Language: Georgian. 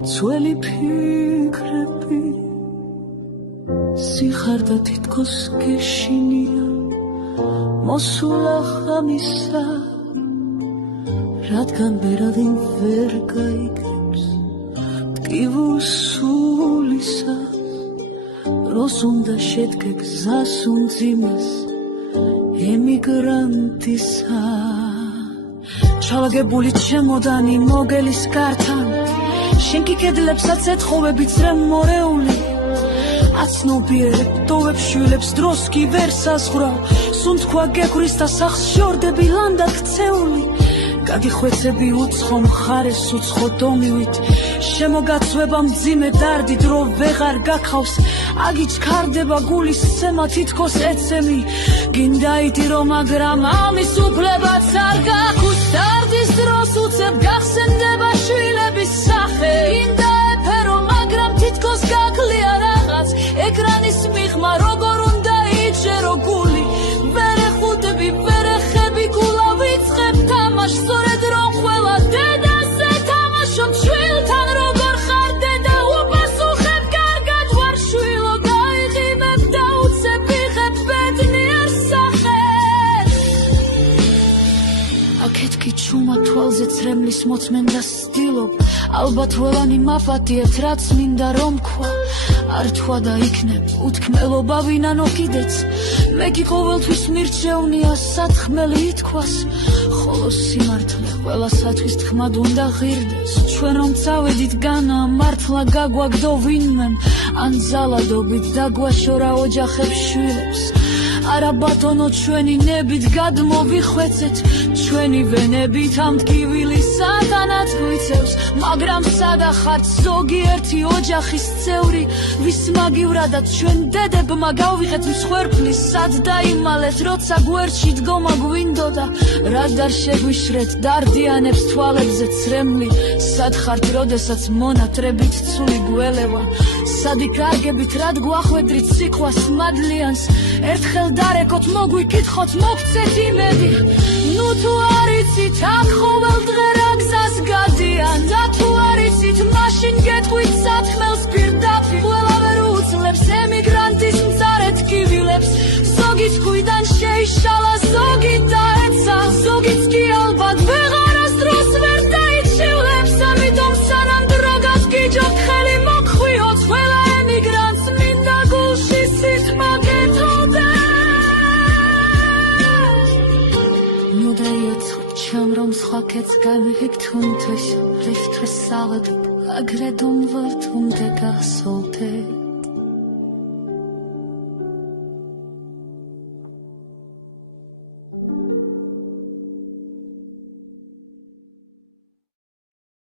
ძველი ფიქრები სიხარდა თითქოს გეშინია მოსულა ხამისა რადგან ვერავინ ვერ გაიგებს ტკივილ სულისა როს უნდა შედგე გზას უმძიმეს ემიგრანტისა ჩალაგებული ჩემოდანი მოგელის კართან შენ კი კედლებსაც ეთხოვებით რემორეული აცნობიერებ ტოვებ შვილებს დროს კი ვერ საზღვრავ სუნთქვა გეკვრის და სახს შორდები ლანდად ქცეული გაგიხვეწები უცხო მხარეს უცხო დომივით შემოგაცვება მძიმე დარდი დრო ვეღარ გაქავს აგიჩქარდება გულის სცემა თითქოს ეცემი გინდა იტირო მაგრამ ამის უფლებაც არ გაქვს დარდის დროს უცებ გახსენდება შვილების სახე გინდა ეფერო მაგრამ თითქოს გაკლია რაღაც ეკრანის მიღმა როგორ უნდა იჯერო გული ვერ ეხუტები ვერ ეხები გულა ვიწყებ თამაშ სწორედ რომ ყველა დედას ეთამაშობ შვილთან როგორ ხარ დედა უპასუხებ კარგად ვარ შვილო გაიღიმებ და უცებ ვიღებ ბედნიერ სახეს აქეთ კი ჩუმა თვალზე ცრემლის მოწმენდა სtildeობ ალბათ ველანი მაფატიეთ რაც მინდა რომ ქვა არ თქვა და იქნებ უთქმელობა ვინანო კიდეც მე კი ყოველთვის მირჩევნია სათხმელი ითქვას ხოლო სიმართლე ყველასათვის თქმად უნდა ღირდეს ჩვენ რომ წავედით განა მართლა გაგვაგდო ვინმემ ან ძალადობით დაგვაშორა ოჯახებს შვილებს არა ბატონო ჩვენი ნებით გადმოვიხვეწეთ ჩვენი ვენებით ამ ტკივილი სატანად გვიცევს მაგრამ სადა ხართ ზოგიერთი ოჯახის წევრი ვის მაგივრადად ჩვენ დედებმა გავიღეთ მსხვერპლის სად დაიმალეთ როცა გვერდში დგომა გვინდოდა რად არ შეგვიშრეთ დარდიანებს თვალებზე ცრემლი სად ხართ როდესაც მონატრებით ცული გველევა სადი კარგებით რად გვახვედრით სიყვას მადლიანს ერთხელ დარეკოთ მოგვიკითხოთ მოგცეთ იმედი ნუ თუ არ იცით აქ ყოველ დღე რა გზას გადიან და თუ არ იცით მაშინ გეტყვით სათხმელს პირდაპირ ყველა ვერ უძლებს ემიგრანტის მწარე ტკივილებს ზოგი თქვიდან შეიშალა ზოგი დაეცა ზოგიც კი ალბათ ვეღარასდროს ვერ დაიჩივლებს ამიტომ სანამ დრო გასგიჯობთ ხელი მოხვიოთ ყველა ემიგრანტს მინდა გულში სიტყვა გეთოვდეს Чем ром схакет гавик тунтеш, лифт весалет, агредум вартум деках солте.